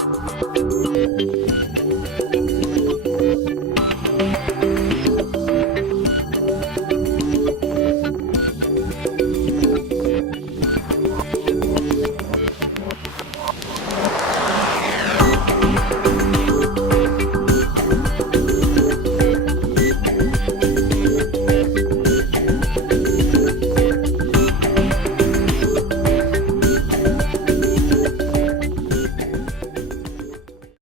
Thank you.